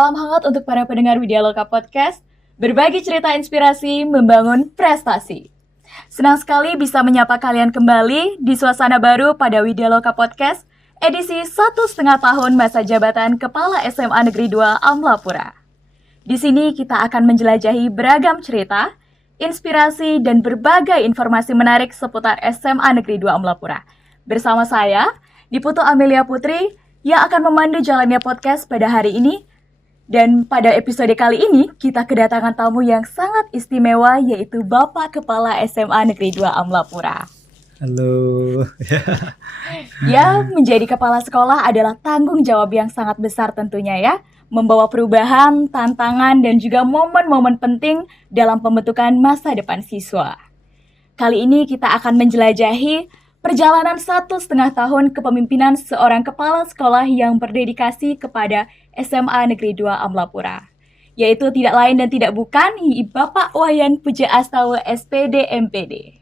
Salam hangat untuk para pendengar Widyaloka Podcast, berbagi cerita inspirasi, membangun prestasi. Senang sekali bisa menyapa kalian kembali di suasana baru pada Widyaloka Podcast, edisi 1,5 tahun masa jabatan Kepala SMA Negeri 2 Amlapura. Di sini kita akan menjelajahi beragam cerita, inspirasi, dan berbagai informasi menarik seputar SMA Negeri 2 Amlapura. Bersama saya, Diputu Amelia Putri, yang akan memandu jalannya podcast pada hari ini. Dan pada episode kali ini, kita kedatangan tamu yang sangat istimewa, yaitu Bapak Kepala SMA Negeri 2 Amlapura. Halo. Ya, menjadi kepala sekolah adalah tanggung jawab yang sangat besar tentunya ya. Membawa perubahan, tantangan, dan juga momen-momen penting dalam pembentukan masa depan siswa. Kali ini kita akan menjelajahi perjalanan 1,5 tahun kepemimpinan seorang kepala sekolah yang berdedikasi kepada SMA Negeri 2 Amlapura, yaitu tidak lain dan tidak bukan Bapak Wayan Puja Astawa SPD MPD.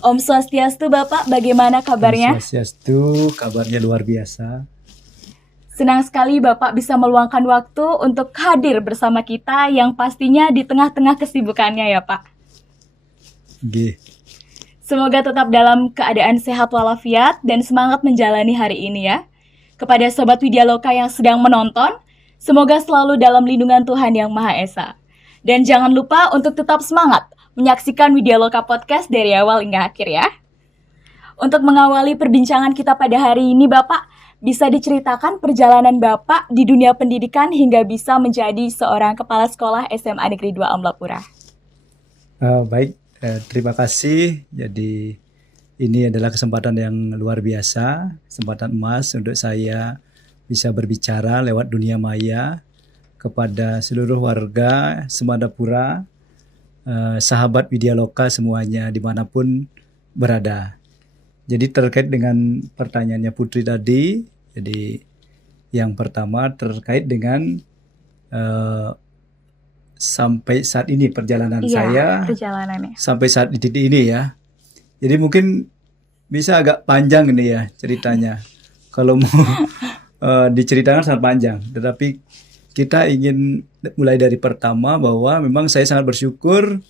Om Swastiastu Bapak, bagaimana kabarnya? Om Swastiastu, kabarnya luar biasa. Senang sekali Bapak bisa meluangkan waktu untuk hadir bersama kita yang pastinya di tengah-tengah kesibukannya ya Pak. G. Semoga tetap dalam keadaan sehat walafiat dan semangat menjalani hari ini ya. Kepada Sobat Widyaloka yang sedang menonton, semoga selalu dalam lindungan Tuhan Yang Maha Esa. Dan jangan lupa untuk tetap semangat menyaksikan Widyaloka Podcast dari awal hingga akhir ya. Untuk mengawali perbincangan kita pada hari ini Bapak, bisa diceritakan perjalanan Bapak di dunia pendidikan hingga bisa menjadi seorang kepala sekolah SMA Negeri 2 Amlapura. Baik, terima kasih. Jadi ini adalah kesempatan yang luar biasa, kesempatan emas untuk saya bisa berbicara lewat dunia maya kepada seluruh warga Semadapura, sahabat Widyaloka semuanya dimanapun berada. Jadi terkait dengan pertanyaannya Putri tadi, jadi yang pertama terkait dengan sampai saat ini perjalanan saya sampai saat di titik ini ya. Jadi mungkin bisa agak panjang ini ya ceritanya. Kalau mau diceritakan sangat panjang, tetapi kita ingin mulai dari pertama bahwa memang saya sangat bersyukur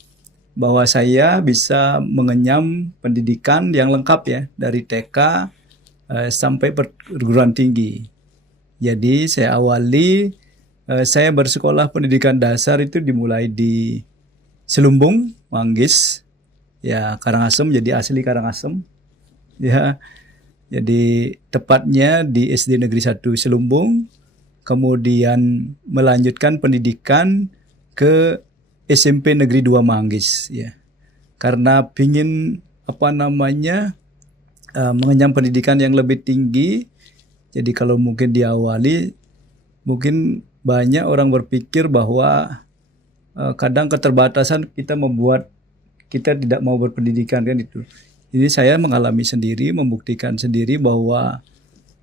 bahwa saya bisa mengenyam pendidikan yang lengkap ya dari TK sampai perguruan tinggi. Jadi saya awali saya bersekolah pendidikan dasar itu dimulai di Selumbung, Manggis, ya Karangasem, jadi asli Karangasem, ya. Jadi tepatnya di SD Negeri 1 Selumbung, kemudian melanjutkan pendidikan ke SMP Negeri 2 Manggis, ya. Karena pingin mengenyam pendidikan yang lebih tinggi. Jadi kalau mungkin diawali, mungkin banyak orang berpikir bahwa kadang keterbatasan kita membuat kita tidak mau berpendidikan kan itu. Jadi saya mengalami sendiri, membuktikan sendiri bahwa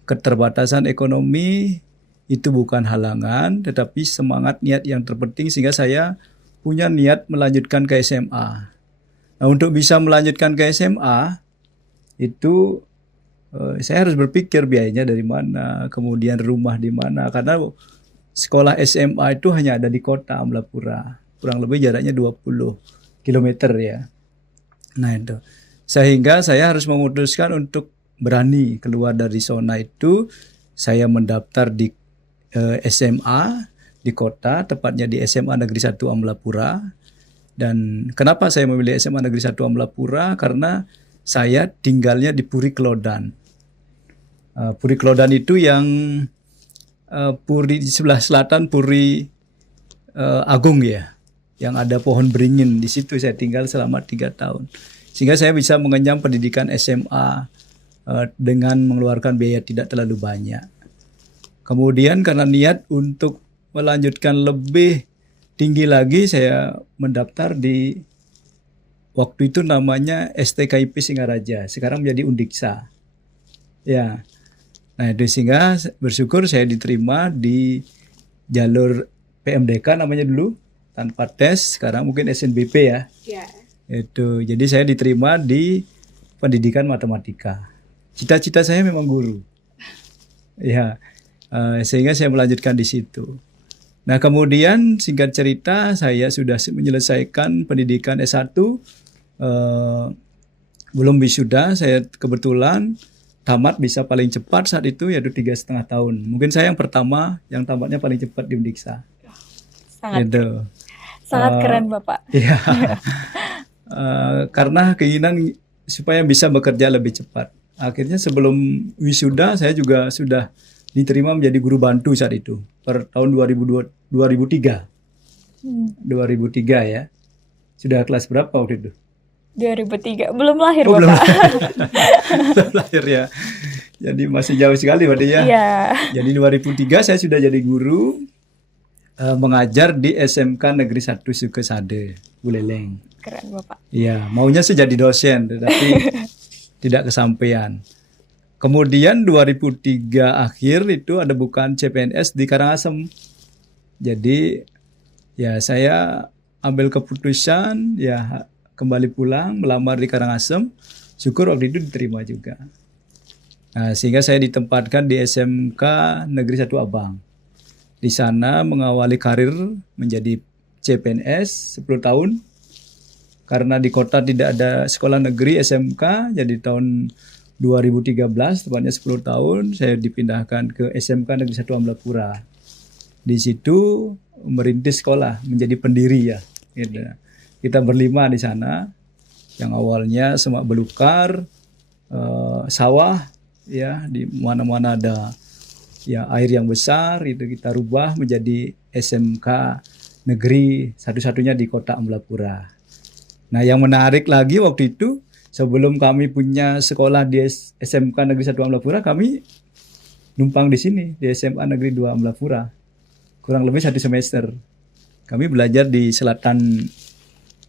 keterbatasan ekonomi itu bukan halangan, tetapi semangat niat yang terpenting sehingga saya punya niat melanjutkan ke SMA. Nah, untuk bisa melanjutkan ke SMA itu saya harus berpikir biayanya dari mana, kemudian rumah di mana, karena sekolah SMA itu hanya ada di kota Amlapura, kurang lebih jaraknya 20 km ya. Nah itu, sehingga saya harus memutuskan untuk berani keluar dari zona itu. Saya mendaftar di SMA di kota, tepatnya di SMA Negeri 1 Amlapura. Dan kenapa saya memilih SMA Negeri 1 Amlapura? Karena saya tinggalnya di Puri Klodan. Puri Klodan itu yang Puri di sebelah selatan Puri Agung ya, yang ada pohon beringin. Di situ saya tinggal selama 3 tahun. Sehingga saya bisa mengenyam pendidikan SMA dengan mengeluarkan biaya tidak terlalu banyak. Kemudian karena niat untuk melanjutkan lebih tinggi lagi, saya mendaftar di waktu itu namanya STKIP Singaraja, sekarang menjadi Undiksa. Ya. Nah, itu sehingga bersyukur saya diterima di jalur PMDK namanya dulu, tanpa tes, sekarang mungkin SNBP ya. Ya. Itu. Jadi saya diterima di pendidikan matematika. Cita-cita saya memang guru. Ya. Sehingga saya melanjutkan di situ. Nah, kemudian singkat cerita saya sudah menyelesaikan pendidikan S1, belum wisuda. Saya kebetulan tamat bisa paling cepat saat itu, yaitu 3,5 tahun. Mungkin saya yang pertama yang tamatnya paling cepat di Undiksa. Sangat Gitu. sangat Eh, keren Bapak. Iya. Karena keinginan supaya bisa bekerja lebih cepat. Akhirnya sebelum wisuda saya juga sudah diterima menjadi guru bantu saat itu per tahun 2003. Hmm, 2003 ya. Sudah kelas berapa waktu itu? 2003 belum lahir Oh, belum Bapak. belum lahir ya. Jadi masih jauh sekali berarti ya. Iya, Jadi 2003 saya sudah jadi guru, mengajar di SMK Negeri 1 Sukesade, Buleleng. keren Bapak. Iya, maunya sih jadi dosen, tetapi tidak kesampaian. Kemudian 2003 akhir itu ada bukaan CPNS di Karangasem. Jadi ya saya ambil keputusan ya kembali pulang melamar di Karangasem. Syukur waktu itu diterima juga. Nah, sehingga saya ditempatkan di SMK Negeri 1 Abang. Di sana mengawali karir menjadi CPNS 10 tahun. Karena di kota tidak ada sekolah negeri SMK, jadi tahun 2013, tepatnya 10 tahun, saya dipindahkan ke SMK Negeri 1 Amblapura. Di situ merintis sekolah, menjadi pendiri ya. Gitu. Kita berlima di sana, yang awalnya semak belukar, sawah, ya di mana-mana ada ya air yang besar, itu kita rubah menjadi SMK negeri satu-satunya di kota Amblapura. Nah, yang menarik lagi waktu itu, sebelum kami punya sekolah di SMK Negeri 1 Amblapura, kami numpang di sini, di SMA Negeri 2 Amblapura. Kurang lebih 1 semester. Kami belajar di selatan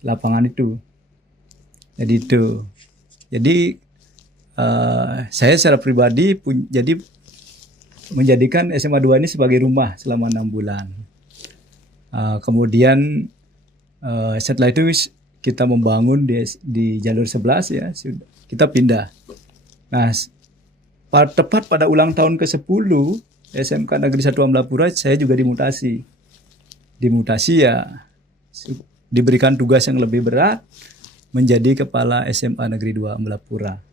lapangan itu. Jadi itu. Jadi saya secara pribadi jadi menjadikan SMA 2 ini sebagai rumah selama 6 bulan. Kemudian setelah itu kita membangun di jalur 11 ya, kita pindah. Nah, tepat pada ulang tahun ke-10 SMK Negeri 1 Amblapura saya juga dimutasi. Dimutasi ya diberikan tugas yang lebih berat menjadi kepala SMA Negeri 2 Amblapura.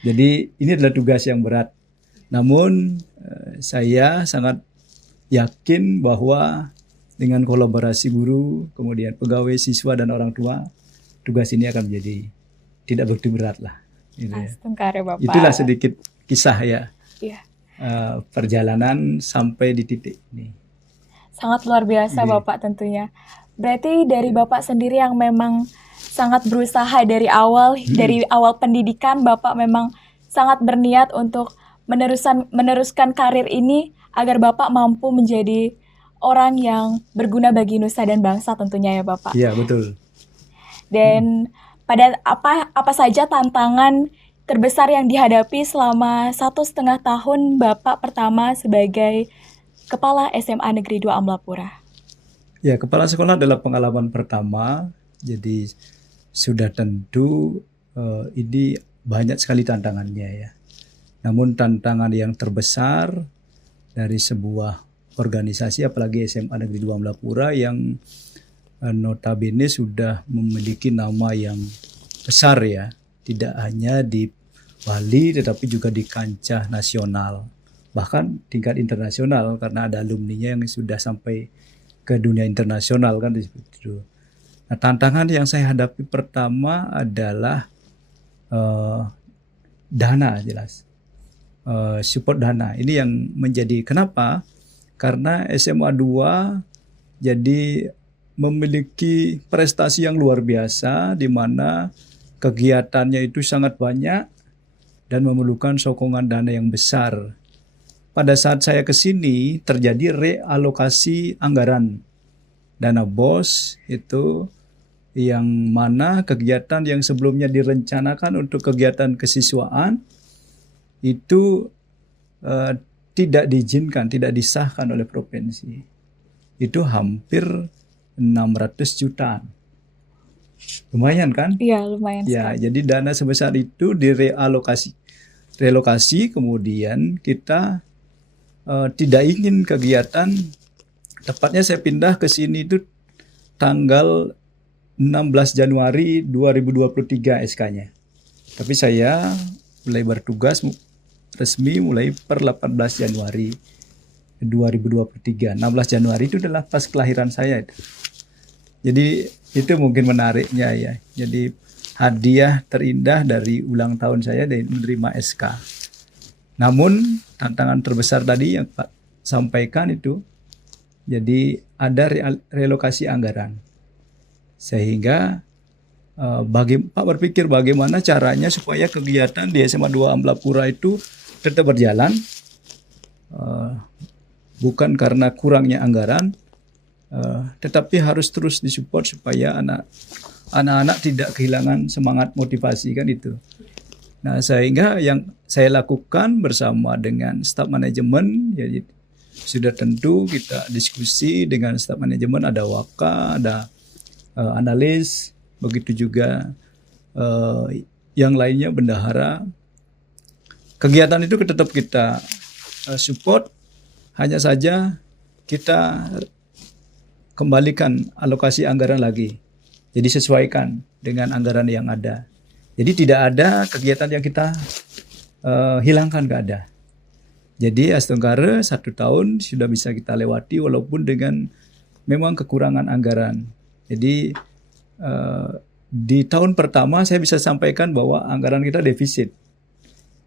Jadi ini adalah tugas yang berat. Namun saya sangat yakin bahwa dengan kolaborasi guru, kemudian pegawai, siswa, dan orang tua, tugas ini akan menjadi tidak begitu berat lah. Gitu ya. Astungkare Bapak. Itulah sedikit kisah ya, Iya. perjalanan sampai di titik ini. Sangat luar biasa Iya. Bapak tentunya. Berarti dari Bapak sendiri yang memang sangat berusaha dari awal, dari awal pendidikan Bapak memang sangat berniat untuk meneruskan karir ini agar Bapak mampu menjadi orang yang berguna bagi nusa dan bangsa tentunya ya Bapak. Iya, betul. Dan pada apa saja tantangan terbesar yang dihadapi selama 1,5 tahun Bapak pertama sebagai Kepala SMA Negeri 2 Amblapura? Ya, kepala sekolah adalah pengalaman pertama, jadi sudah tentu ini banyak sekali tantangannya ya. Namun tantangan yang terbesar dari sebuah organisasi, apalagi SMA Negeri 2 Amblapura yang notabene sudah memiliki nama yang besar ya, tidak hanya di Bali tetapi juga di kancah nasional, bahkan tingkat internasional karena ada alumninya yang sudah sampai ke dunia internasional kan itu. Nah, tantangan yang saya hadapi pertama adalah dana, jelas. Support dana. Ini yang menjadi kenapa? Karena SMA 2 jadi memiliki prestasi yang luar biasa di mana kegiatannya itu sangat banyak dan memerlukan sokongan dana yang besar. Pada saat saya ke sini terjadi realokasi anggaran dana BOS itu yang mana kegiatan yang sebelumnya direncanakan untuk kegiatan kesiswaan itu tidak diizinkan, tidak disahkan oleh provinsi. Itu hampir 600 jutaan. Lumayan kan? Iya, lumayan Ya, sekali. jadi dana sebesar itu relokasi kemudian kita tidak ingin kegiatan tepatnya saya pindah ke sini itu tanggal 16 Januari 2023 SK-nya. Tapi saya mulai bertugas resmi mulai per 18 Januari 2023. 16 Januari itu adalah pas kelahiran saya itu. Jadi itu mungkin menariknya ya. Jadi hadiah terindah dari ulang tahun saya dari menerima SK. Namun tantangan terbesar tadi yang Pak sampaikan itu, jadi ada relokasi anggaran. Sehingga Pak berpikir bagaimana caranya supaya kegiatan di SMA 2 Amblapura itu tetap berjalan, bukan karena kurangnya anggaran, tetapi harus terus disupport supaya anak-anak tidak kehilangan semangat motivasi, kan itu. Nah, sehingga yang saya lakukan bersama dengan staf manajemen, jadi sudah tentu kita diskusi dengan staf manajemen, ada waka, ada analis, begitu juga yang lainnya bendahara. Kegiatan itu tetap kita support, hanya saja kita kembalikan alokasi anggaran lagi. Jadi sesuaikan dengan anggaran yang ada. Jadi tidak ada kegiatan yang kita hilangkan, nggak ada. Jadi Astungkare 1 tahun sudah bisa kita lewati walaupun dengan memang kekurangan anggaran. Jadi di tahun pertama saya bisa sampaikan bahwa anggaran kita defisit.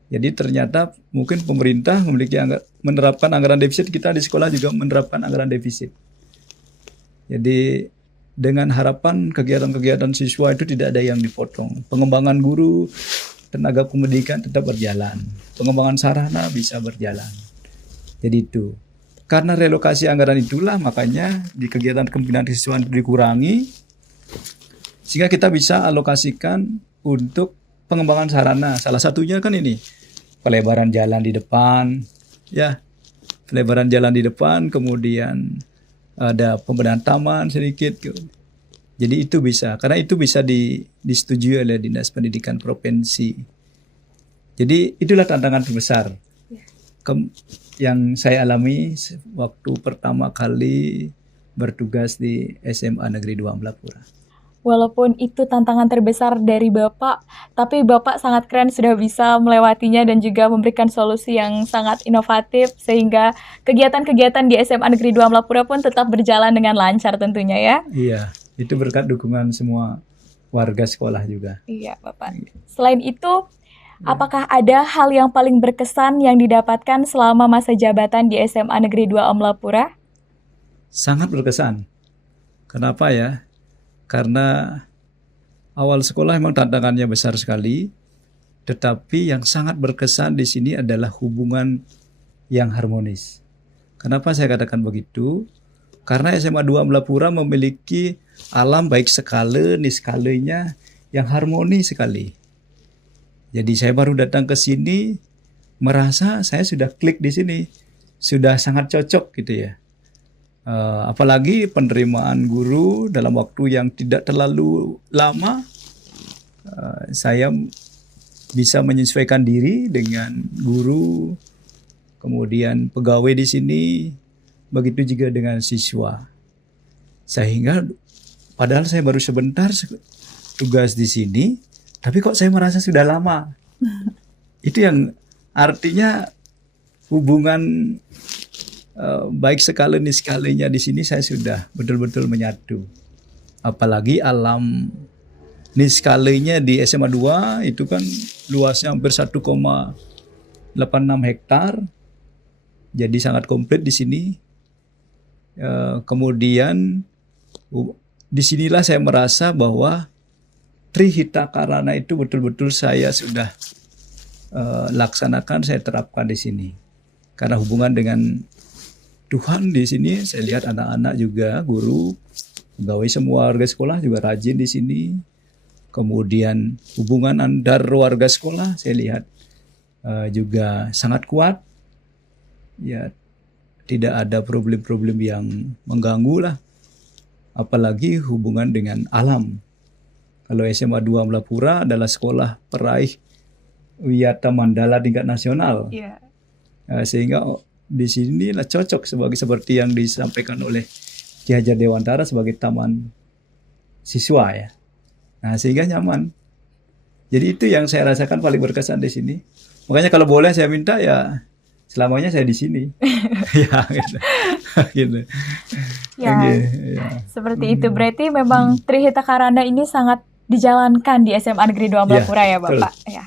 Jadi ternyata mungkin pemerintah menerapkan anggaran defisit, kita di sekolah juga menerapkan anggaran defisit. Jadi dengan harapan kegiatan-kegiatan siswa itu tidak ada yang dipotong. Pengembangan guru, tenaga pendidikan tetap berjalan. Pengembangan sarana bisa berjalan. Jadi itu. Karena relokasi anggaran itulah makanya di kegiatan kepemimpinan siswa dikurangi, sehingga kita bisa alokasikan untuk pengembangan sarana. Salah satunya kan ini, pelebaran jalan di depan, ya, pelebaran jalan di depan, kemudian ada pembenahan taman sedikit. Jadi itu bisa, karena itu bisa disetujui oleh Dinas Pendidikan Provinsi. Jadi itulah tantangan terbesar yang saya alami waktu pertama kali bertugas di SMA Negeri 2 Amblapura. Walaupun itu tantangan terbesar dari Bapak, tapi Bapak sangat keren sudah bisa melewatinya dan juga memberikan solusi yang sangat inovatif sehingga kegiatan-kegiatan di SMA Negeri 2 Amblapura pun tetap berjalan dengan lancar tentunya ya. Iya, itu berkat dukungan semua warga sekolah juga. Iya, Bapak. Selain itu, apakah ada hal yang paling berkesan yang didapatkan selama masa jabatan di SMA Negeri 2 Amblapura? Sangat berkesan. Kenapa ya? Karena awal sekolah memang tantangannya besar sekali, tetapi yang sangat berkesan di sini adalah hubungan yang harmonis. Kenapa saya katakan begitu? Karena SMA 2 Amblapura memiliki alam baik skala, niskalanya yang harmoni sekali. Jadi saya baru datang ke sini merasa saya sudah klik di sini, sudah sangat cocok gitu ya. Apalagi penerimaan guru dalam waktu yang tidak terlalu lama, saya bisa menyesuaikan diri dengan guru, kemudian pegawai di sini, begitu juga dengan siswa. Sehingga padahal saya baru sebentar tugas di sini, tapi kok saya merasa sudah lama. Itu yang artinya hubungan baik skala niskalanya di sini saya sudah betul-betul menyatu. Apalagi alam niskalanya di SMA 2 itu kan luasnya hampir 1,86 hektar. Jadi sangat komplit di sini. Kemudian disinilah saya merasa bahwa Trihita Karana itu betul-betul saya sudah laksanakan, saya terapkan di sini. Karena hubungan dengan Tuhan di sini, saya lihat anak-anak juga, guru, pegawai semua warga sekolah juga rajin di sini. Kemudian hubungan antar warga sekolah saya lihat juga sangat kuat. Ya, tidak ada problem-problem yang mengganggu lah. Apalagi hubungan dengan alam. Kalau SMA 2 Amblapura adalah sekolah peraih Wiyata Mandala tingkat nasional. Iya. Sehingga di sini lah cocok seperti yang disampaikan oleh Ki Hajar Dewantara sebagai taman siswa ya. Nah, sehingga nyaman. Jadi itu yang saya rasakan paling berkesan di sini. Makanya kalau boleh saya minta ya selamanya saya di sini. Ya, gitu. Gitu. Ya, Ya. seperti itu. Berarti memang Trihita Karana ini sangat dijalankan di SMA Negeri 2 Amblapura ya, Bapak. Ya.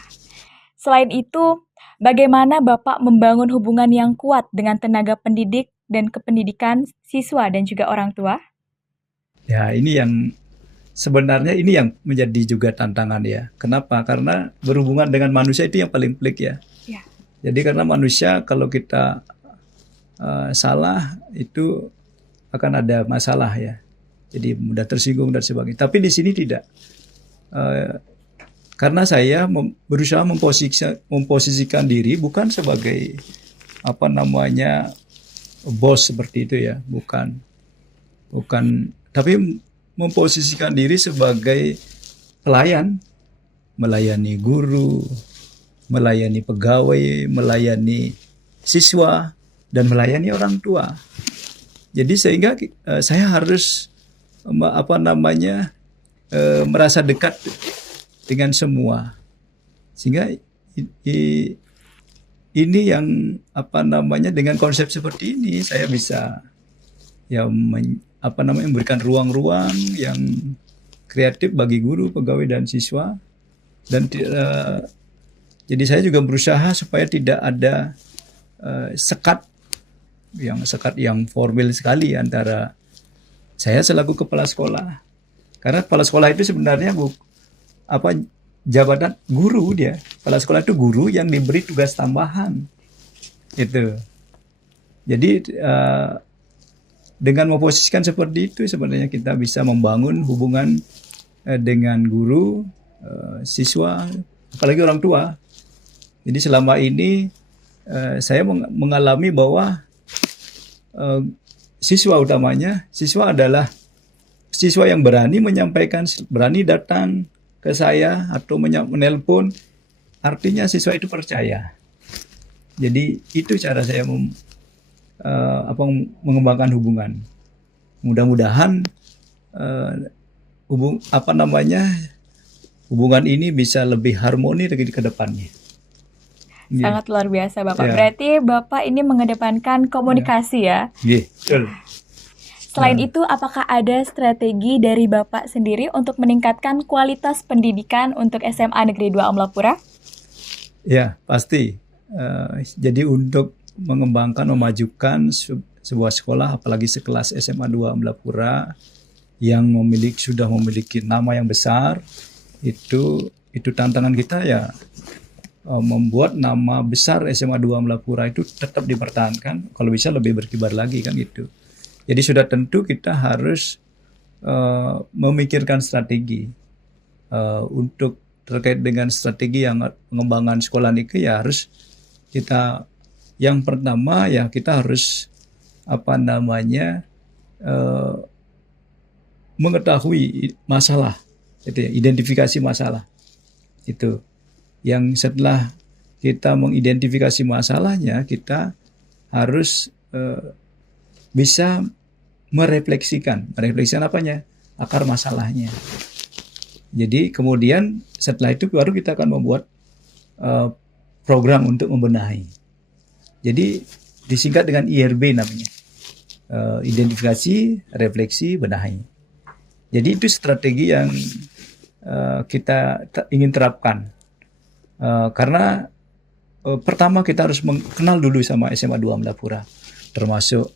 Selain itu, bagaimana Bapak membangun hubungan yang kuat dengan tenaga pendidik dan kependidikan siswa dan juga orang tua? Ya, ini yang sebenarnya ini yang menjadi juga tantangan ya. Kenapa? Karena berhubungan dengan manusia itu yang paling pelik ya. Ya. Jadi karena manusia kalau kita salah itu akan ada masalah ya. Jadi mudah tersinggung dan sebagainya. Tapi di sini tidak. Karena saya berusaha memposisikan diri bukan sebagai bos seperti itu ya, bukan, tapi memposisikan diri sebagai pelayan, melayani guru, melayani pegawai, melayani siswa, dan melayani orang tua. Jadi sehingga saya harus merasa dekat dengan semua. Sehingga ini yang dengan konsep seperti ini saya bisa ya memberikan ruang-ruang yang kreatif bagi guru, pegawai dan siswa. Dan jadi saya juga berusaha supaya tidak ada sekat yang formal sekali antara saya selaku kepala sekolah. Karena kepala sekolah itu sebenarnya jabatan guru dia. Kepala sekolah itu guru yang diberi tugas tambahan. Itu. Jadi dengan memposisikan seperti itu sebenarnya kita bisa membangun hubungan dengan guru, siswa, apalagi orang tua. Jadi selama ini saya mengalami bahwa siswa adalah siswa yang berani menyampaikan, berani datang ke saya atau menelpon, artinya siswa itu percaya. Jadi itu cara saya mengembangkan hubungan. Mudah-mudahan hubungan ini bisa lebih harmoni lagi ke depannya. Sangat luar biasa Bapak. Ya. Berarti Bapak ini mengedepankan komunikasi ya. Betul. Selain itu, apakah ada strategi dari Bapak sendiri untuk meningkatkan kualitas pendidikan untuk SMA Negeri 2 Amblapura? Ya, pasti. Jadi untuk mengembangkan, memajukan sebuah sekolah, apalagi sekelas SMA 2 Amblapura yang sudah memiliki nama yang besar, itu tantangan kita ya, membuat nama besar SMA 2 Amblapura itu tetap dipertahankan, kalau bisa lebih berkibar lagi kan gitu. Jadi sudah tentu kita harus memikirkan strategi untuk terkait dengan strategi yang pengembangan sekolah ini ya harus kita yang pertama ya kita harus mengetahui masalah itu ya, identifikasi masalah itu yang setelah kita mengidentifikasi masalahnya kita harus bisa merefleksikan apanya? Akar masalahnya. Jadi kemudian setelah itu baru kita akan membuat program untuk membenahi. Jadi disingkat dengan IRB namanya. Identifikasi, refleksi, benahi. Jadi itu strategi yang kita ingin terapkan. Karena pertama kita harus mengenal dulu sama SMA 2 Amblapura. Termasuk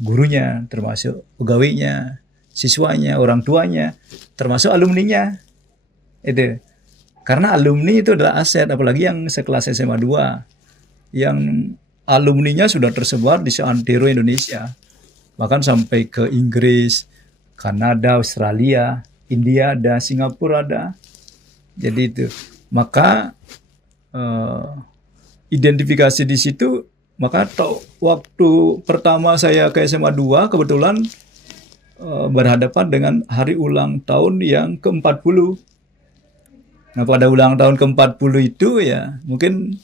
gurunya, termasuk pegawainya, siswanya, orang tuanya, termasuk alumninya. Itu. Karena alumni itu adalah aset, apalagi yang sekelas SMA 2 yang alumninya sudah tersebar di seantero Indonesia. Bahkan sampai ke Inggris, Kanada, Australia, India ada, Singapura ada. Jadi itu. Maka identifikasi di situ. Maka waktu pertama saya ke SMA 2 kebetulan berhadapan dengan hari ulang tahun yang ke-40. Nah pada ulang tahun ke-40 itu ya mungkin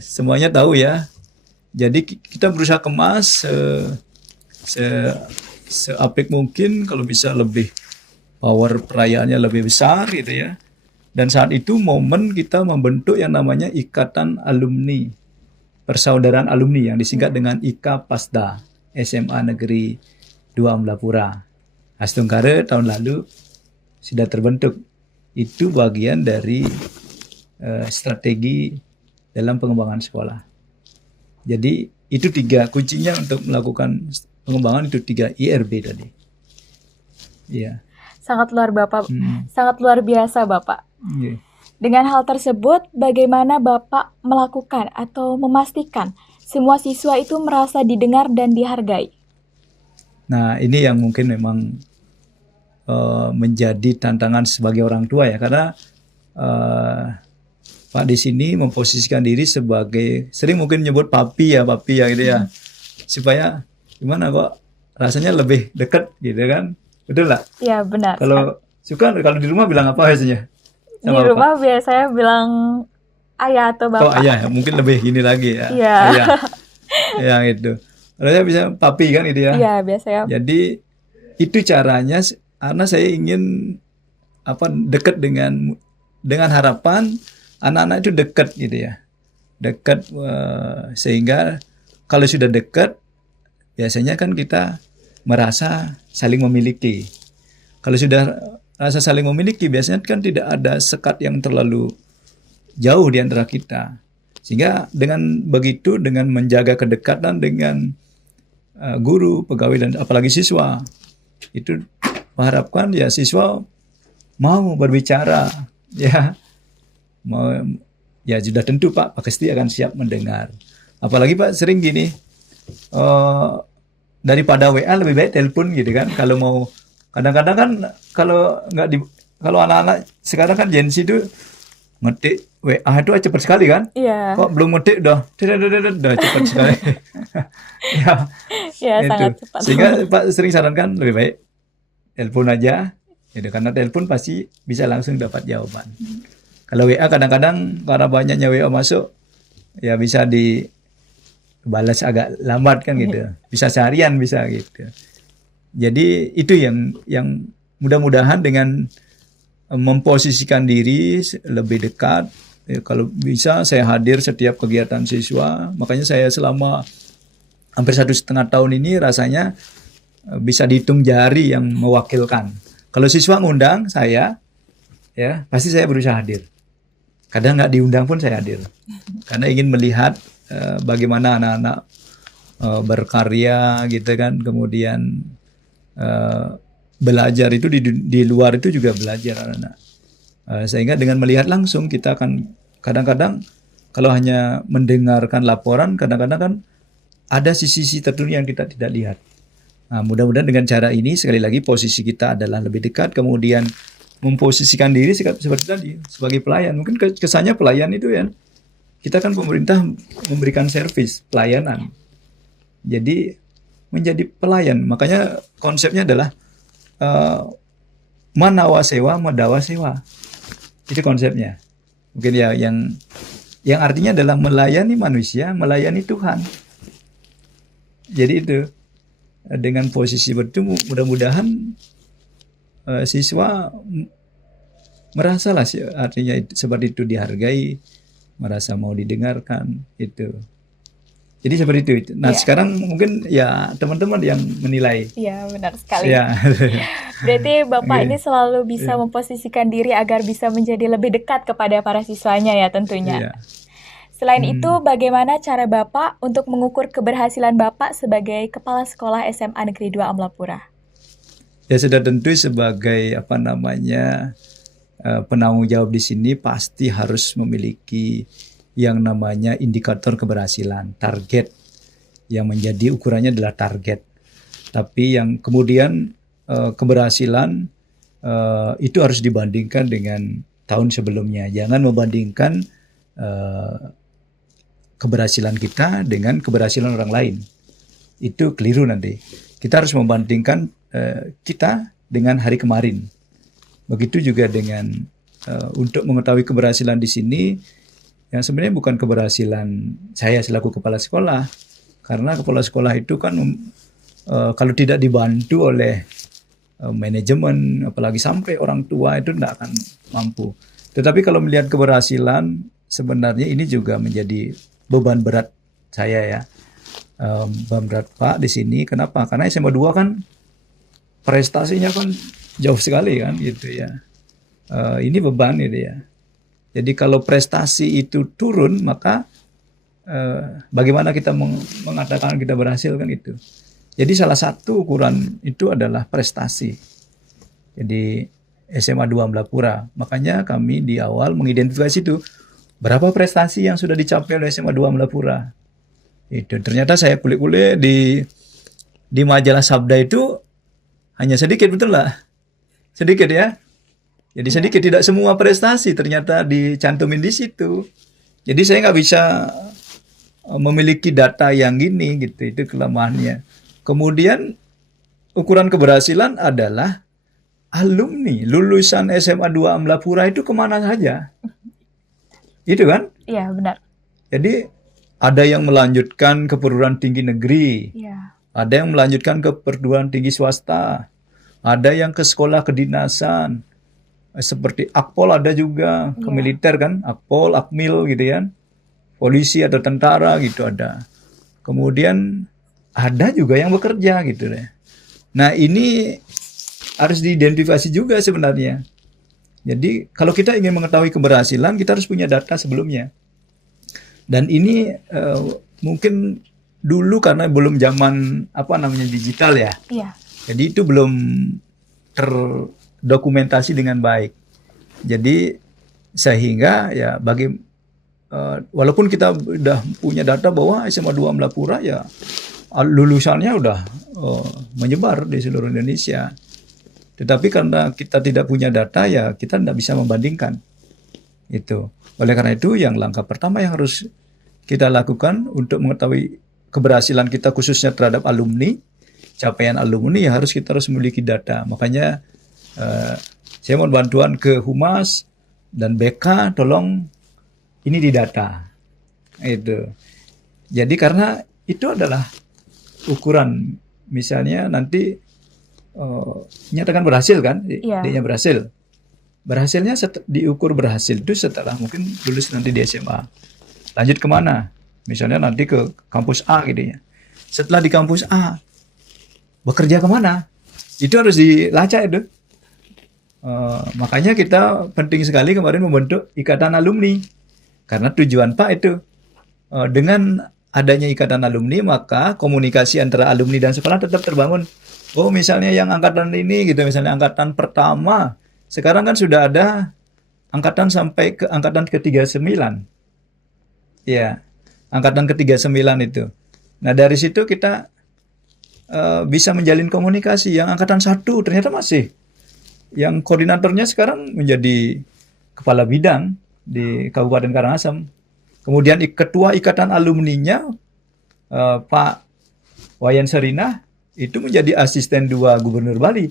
semuanya tahu ya. Jadi kita berusaha kemas se seapik mungkin, kalau bisa lebih power perayaannya lebih besar gitu ya. Dan saat itu momen kita membentuk yang namanya Ikatan Alumni, Persaudaraan Alumni yang disingkat dengan IKA Pasda SMA Negeri 2 Amlapura. Astungkara tahun lalu sudah terbentuk. Itu bagian dari strategi dalam pengembangan sekolah. Jadi itu 3 kuncinya untuk melakukan pengembangan, itu 3 IRB tadi. Iya. Sangat sangat luar biasa Bapak. Iya. Dengan hal tersebut, bagaimana Bapak melakukan atau memastikan semua siswa itu merasa didengar dan dihargai? Nah, ini yang mungkin memang menjadi tantangan sebagai orang tua ya, karena Pak di sini memposisikan diri sebagai, sering mungkin nyebut papi ya gitu ya, supaya gimana kok rasanya lebih dekat gitu kan, betul lah? Iya benar. Kalau di rumah bilang apa biasanya? Di rumah biasanya bilang ayah atau bapak. Oh ayah, mungkin lebih gini lagi ya. Iya. Ayah. Ya gitu. Rasanya bisa papi kan itu ya. Iya biasanya. Jadi itu caranya, karena saya ingin dekat dengan harapan anak-anak itu dekat gitu ya, dekat, sehingga kalau sudah dekat biasanya kan kita merasa saling memiliki. Kalau sudah rasa saling memiliki biasanya kan tidak ada sekat yang terlalu jauh di antara kita, sehingga dengan begitu, dengan menjaga kedekatan dengan guru, pegawai dan apalagi siswa, itu mengharapkan ya siswa mau berbicara ya. Ya sudah tentu Pak pasti akan siap mendengar. Apalagi Pak sering gini, daripada WA lebih baik telepon gitu kan. Kalau mau, kadang-kadang kan kalau anak-anak sekarang kan Gen Z itu ngetik WA itu cepat sekali kan? Iya. Kok belum ngetik udah cepat sekali. Ya sangat cepat. Sehingga Pak sering sarankan lebih baik telepon aja. Gitu, karena telepon pasti bisa langsung dapat jawaban. Kalau WA kadang-kadang karena banyaknya WA masuk, ya bisa dibalas agak lambat kan gitu. Bisa seharian bisa gitu. Jadi itu yang mudah-mudahan dengan memposisikan diri lebih dekat. Ya, kalau bisa saya hadir setiap kegiatan siswa. Makanya saya selama hampir 1,5 tahun ini rasanya bisa dihitung jari yang mewakilkan. Kalau siswa ngundang saya, ya pasti saya berusaha hadir. Kadang nggak diundang pun saya hadir, karena ingin melihat bagaimana anak-anak berkarya gitu kan, kemudian belajar itu di luar itu juga belajar anak-anak. Sehingga dengan melihat langsung kita akan, kadang-kadang kalau hanya mendengarkan laporan, kadang-kadang kan ada sisi-sisi tertentu yang kita tidak lihat. Nah, mudah-mudahan dengan cara ini sekali lagi posisi kita adalah lebih dekat, kemudian memposisikan diri seperti tadi sebagai pelayan. Mungkin kesannya pelayan itu ya, kita kan pemerintah memberikan servis pelayanan, jadi menjadi pelayan. Makanya konsepnya adalah manawa sewa madawa sewa, itu konsepnya. Mungkin ya yang artinya adalah melayani manusia, melayani Tuhan. Jadi itu dengan posisi bertemu, mudah-mudahan siswa merasalah artinya seperti itu, dihargai, merasa mau didengarkan itu. Jadi seperti itu. Nah, sekarang mungkin ya teman-teman yang menilai. Iya, benar sekali. Ya. Berarti Bapak ini selalu bisa memposisikan diri agar bisa menjadi lebih dekat kepada para siswanya ya tentunya. Selain itu, bagaimana cara Bapak untuk mengukur keberhasilan Bapak sebagai Kepala Sekolah SMA Negeri 2 Amlapura? Ya sudah tentu sebagai penanggung jawab di sini pasti harus memiliki yang namanya indikator keberhasilan, target, yang menjadi ukurannya adalah target. Tapi yang kemudian keberhasilan itu harus dibandingkan dengan tahun sebelumnya. Jangan membandingkan keberhasilan kita dengan keberhasilan orang lain. Itu keliru nanti. Kita harus membandingkan kita dengan hari kemarin. Begitu juga dengan untuk mengetahui keberhasilan di sini, yang sebenarnya bukan keberhasilan saya selaku kepala sekolah, karena kepala sekolah itu kan kalau tidak dibantu oleh manajemen, apalagi sampai orang tua, itu tidak akan mampu. Tetapi kalau melihat keberhasilan, sebenarnya ini juga menjadi beban berat saya ya. Beban berat Pak di sini. Kenapa? Karena SMA 2 kan prestasinya kan jauh sekali kan gitu ya. Ini beban gitu ya. Jadi kalau prestasi itu turun, maka bagaimana kita mengatakan kita berhasil kan itu. Jadi salah satu ukuran itu adalah prestasi. Jadi SMA 2 Amblapura. Makanya kami di awal mengidentifikasi itu berapa prestasi yang sudah dicapai oleh SMA 2 Amblapura. Itu ternyata saya kulik-kulik di majalah Sabda itu hanya sedikit, betul lah. Sedikit ya. Jadi sedikit, tidak semua prestasi ternyata dicantumin di situ. Jadi saya nggak bisa memiliki data yang gini gitu, itu kelemahannya. Kemudian ukuran keberhasilan adalah alumni lulusan SMA 2 Amblapura itu kemana saja. Itu kan? Iya, benar. Jadi ada yang melanjutkan ke perguruan tinggi negeri, ada yang melanjutkan ke perguruan tinggi swasta, ada yang ke sekolah kedinasan, seperti Akpol ada juga, ke militer kan, Akpol, Akmil gitu kan, polisi atau tentara gitu ada. Kemudian ada juga yang bekerja gitu deh. Nah ini harus diidentifikasi juga sebenarnya. Jadi kalau kita ingin mengetahui keberhasilan, kita harus punya data sebelumnya. Dan ini mungkin dulu karena belum zaman digital ya. Iya. Jadi itu belum terdokumentasi dengan baik. Jadi sehingga ya walaupun kita udah punya data bahwa SMA 2 Amblapura ya lulusannya udah menyebar di seluruh Indonesia. Tetapi karena kita tidak punya data ya kita tidak bisa membandingkan. Itu. Oleh karena itu yang langkah pertama yang harus kita lakukan untuk mengetahui keberhasilan kita khususnya terhadap alumni, capaian alumni ya kita harus memiliki data. Makanya saya mohon bantuan ke Humas dan BK, tolong ini didata. Itu. Jadi karena itu adalah ukuran, misalnya nanti nyatakan berhasil kan, dia berhasil. Berhasilnya diukur berhasil itu setelah mungkin lulus nanti di SMA. Lanjut kemana? Misalnya nanti ke kampus A gitu ya. Setelah di kampus A, bekerja kemana? Itu harus dilacak itu. Makanya kita penting sekali kemarin membentuk ikatan alumni. Karena tujuan Pak itu. Dengan adanya ikatan alumni, maka komunikasi antara alumni dan sekolah tetap terbangun. Oh misalnya yang angkatan ini gitu, misalnya angkatan pertama, sekarang kan sudah ada angkatan sampai ke angkatan ke-39. Ya, angkatan ke-39 itu. Nah, dari situ kita bisa menjalin komunikasi. Yang angkatan 1 ternyata masih. Yang koordinatornya sekarang menjadi kepala bidang di Kabupaten Karangasem. Kemudian ketua ikatan alumninya Pak Wayan Serina itu menjadi asisten 2 Gubernur Bali.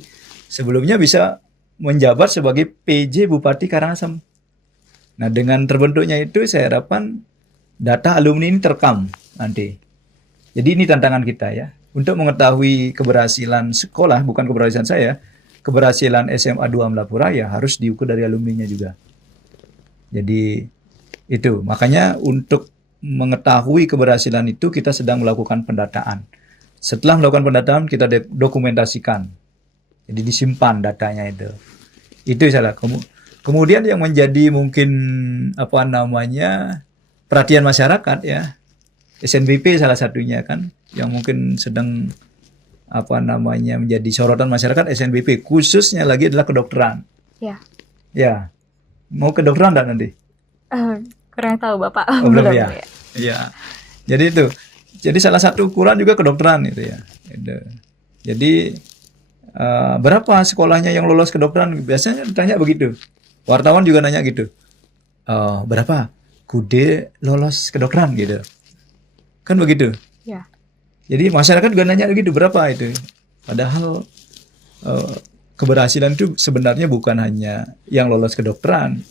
Sebelumnya bisa menjabat sebagai PJ Bupati Karangasem. Nah, dengan terbentuknya itu saya harapkan data alumni ini terekam nanti. Jadi ini tantangan kita ya. Untuk mengetahui keberhasilan sekolah, bukan keberhasilan saya, keberhasilan SMA 2 Amblapura ya harus diukur dari alumninya juga. Jadi itu, makanya untuk mengetahui keberhasilan itu kita sedang melakukan pendataan. Setelah melakukan pendataan kita dokumentasikan. Jadi disimpan datanya itu. Itu salah. Kemudian yang menjadi mungkin perhatian masyarakat ya. SNBP salah satunya kan yang mungkin sedang menjadi sorotan masyarakat SNBP, khususnya lagi adalah kedokteran. Ya. Ya. Mau kedokteran enggak nanti? Kurang tahu Bapak. Belum ya. Iya. Jadi itu. Jadi salah satu ukuran juga kedokteran itu ya. Jadi berapa sekolahnya yang lolos kedokteran? Biasanya ditanya begitu. Wartawan juga nanya gitu. Berapa kude lolos kedokteran gitu. Kan begitu. Ya. Jadi masyarakat juga nanya gitu, berapa itu. Padahal keberhasilan itu sebenarnya bukan hanya yang lolos kedokteran.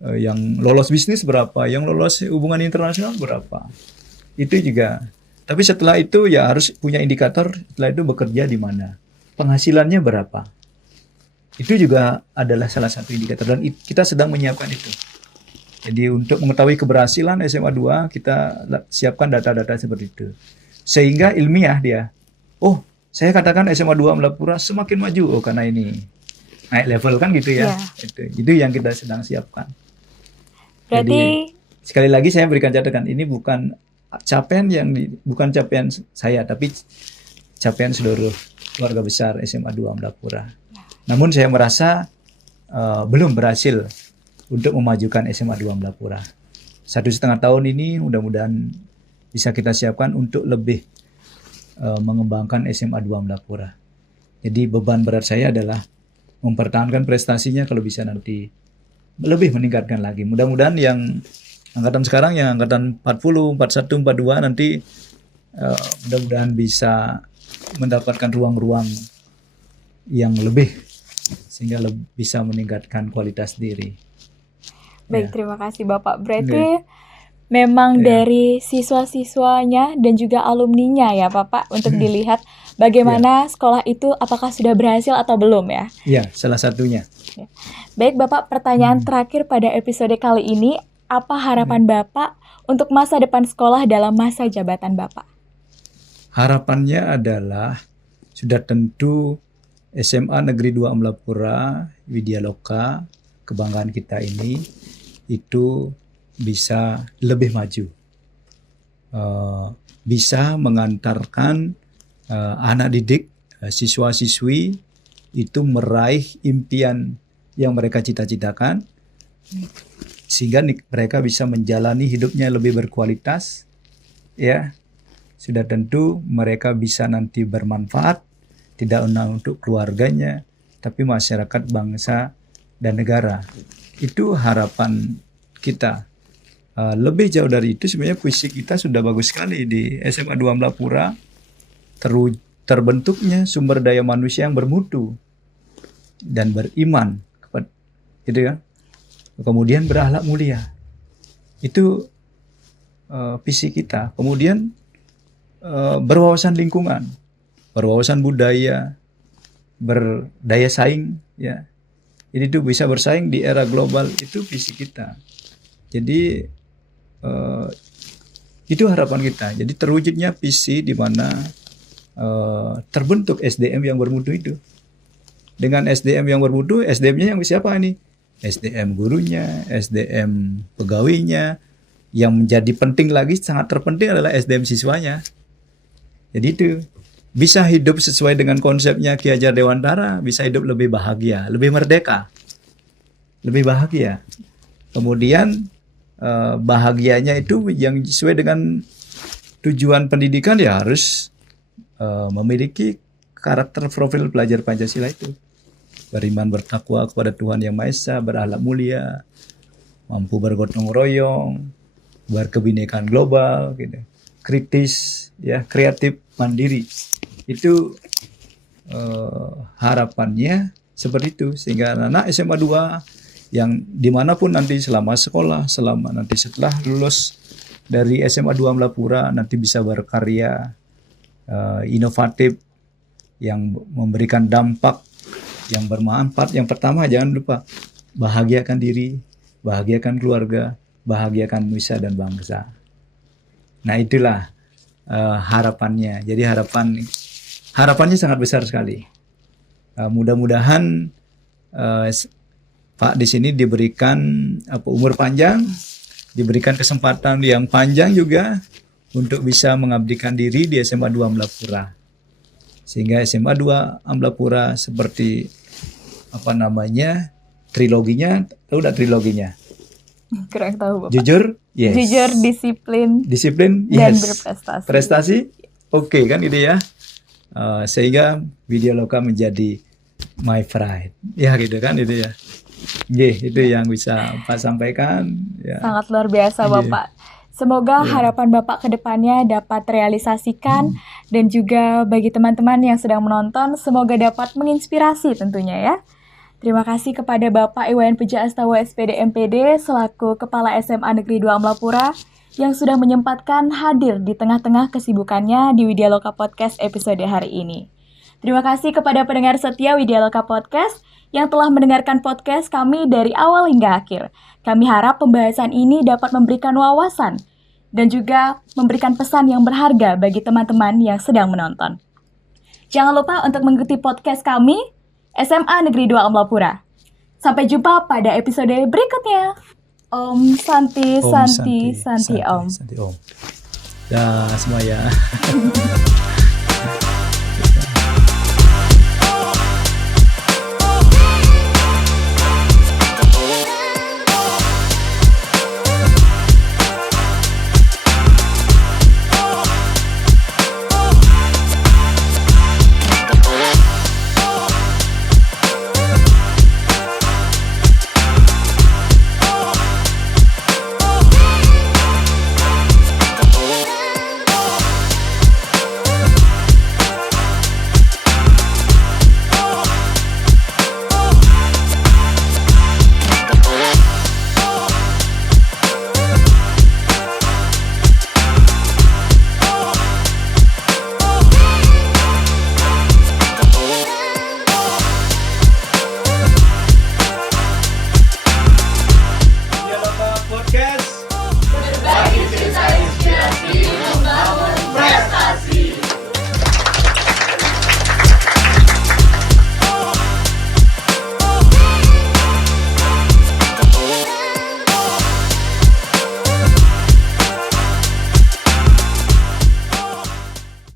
yang lolos bisnis berapa, yang lolos hubungan internasional berapa. Itu juga. Tapi setelah itu ya harus punya indikator, setelah itu bekerja di mana, penghasilannya berapa. Itu juga adalah salah satu indikator dan kita sedang menyiapkan itu. Jadi untuk mengetahui keberhasilan SMA 2 kita siapkan data-data seperti itu. Sehingga ilmiah dia. Oh, saya katakan SMA 2 Amblapura semakin maju karena ini naik level kan gitu ya. Itu yang kita sedang siapkan. Berarti jadi, sekali lagi saya berikan catatan, ini bukan capaian saya, tapi capaian seluruh keluarga besar SMA 2 Amblapura. Namun saya merasa belum berhasil untuk memajukan SMA 2 Amblapura. 1,5 tahun ini mudah-mudahan bisa kita siapkan untuk lebih mengembangkan SMA 2 Amblapura. Jadi beban berat saya adalah mempertahankan prestasinya, kalau bisa nanti lebih meningkatkan lagi. Mudah-mudahan yang angkatan sekarang, yang angkatan 40, 41, 42 nanti mudah-mudahan bisa mendapatkan ruang-ruang yang lebih sehingga bisa meningkatkan kualitas diri. Baik, terima kasih Bapak. Berarti memang dari siswa-siswanya dan juga alumninya ya Bapak untuk dilihat bagaimana sekolah itu apakah sudah berhasil atau belum ya? Iya, salah satunya. Baik Bapak, pertanyaan terakhir pada episode kali ini, apa harapan Bapak untuk masa depan sekolah dalam masa jabatan Bapak? Harapannya adalah sudah tentu SMA Negeri 2 Amblapura, Widyaloka, kebanggaan kita ini, itu bisa lebih maju. Bisa mengantarkan anak didik, siswa-siswi itu meraih impian yang mereka cita-citakan, sehingga mereka bisa menjalani hidupnya lebih berkualitas, ya. Sudah tentu mereka bisa nanti bermanfaat, tidak hanya untuk keluarganya, tapi masyarakat, bangsa, dan negara. Itu harapan kita. Lebih jauh dari itu sebenarnya puisi kita sudah bagus sekali di SMA 2 Amblapura. Terbentuknya sumber daya manusia yang bermutu dan beriman, gitu ya. Kemudian berakhlak mulia. Itu visi kita. Kemudian berwawasan lingkungan, berwawasan budaya, berdaya saing, ya. Jadi itu bisa bersaing di era global, itu visi kita. Jadi itu harapan kita. Jadi terwujudnya visi di mana terbentuk SDM yang bermutu itu. Dengan SDM yang bermutu, SDM-nya yang siapa nih? SDM gurunya, SDM pegawainya. Yang menjadi penting lagi, sangat terpenting adalah SDM siswanya. Jadi itu bisa hidup sesuai dengan konsepnya Ki Hajar Dewantara, bisa hidup lebih bahagia, lebih merdeka, lebih bahagia. Kemudian bahagianya itu yang sesuai dengan tujuan pendidikan, ya harus memiliki karakter profil pelajar Pancasila itu. Beriman bertakwa kepada Tuhan Yang Maha Esa, berakhlak mulia, mampu bergotong royong, berkebinekaan global, gitu. Kritis, ya, kreatif, mandiri. Itu harapannya seperti itu, sehingga anak SMA 2 yang dimanapun nanti selama sekolah, selama nanti setelah lulus dari SMA 2 Amblapura nanti bisa berkarya inovatif yang memberikan dampak yang bermanfaat. Yang pertama, jangan lupa bahagiakan diri, bahagiakan keluarga, bahagiakan nusa dan bangsa. Nah, itulah harapannya. Jadi harapannya sangat besar sekali. Mudah-mudahan Pak di sini diberikan umur panjang, diberikan kesempatan yang panjang juga untuk bisa mengabdikan diri di SMA 2 Amblapura. Sehingga SMA 2 Amblapura seperti triloginya, tahu enggak triloginya? Kurang tahu Bapak. Jujur, yes. Jujur, disiplin, yes. Dan berprestasi. Prestasi, oke, kan itu ya. Sehingga Widyaloka menjadi my pride, ya gitu kan itu ya. Itu yang bisa Pak sampaikan. Ya. Sangat luar biasa Bapak. Semoga harapan Bapak ke depannya dapat realisasikan dan juga bagi teman-teman yang sedang menonton semoga dapat menginspirasi tentunya ya. Terima kasih kepada Bapak Iwayan Puja Astawa SPD MPD selaku Kepala SMA Negeri 2 Amlapura yang sudah menyempatkan hadir di tengah-tengah kesibukannya di Widyaloka Podcast episode hari ini. Terima kasih kepada pendengar setia Widyaloka Podcast yang telah mendengarkan podcast kami dari awal hingga akhir. Kami harap pembahasan ini dapat memberikan wawasan dan juga memberikan pesan yang berharga bagi teman-teman yang sedang menonton. Jangan lupa untuk mengikuti podcast kami SMA Negeri 2 Amlapura. Sampai jumpa pada episode berikutnya. Om Santi Om Santi Santi Om. Santi Om. Ya, semua ya.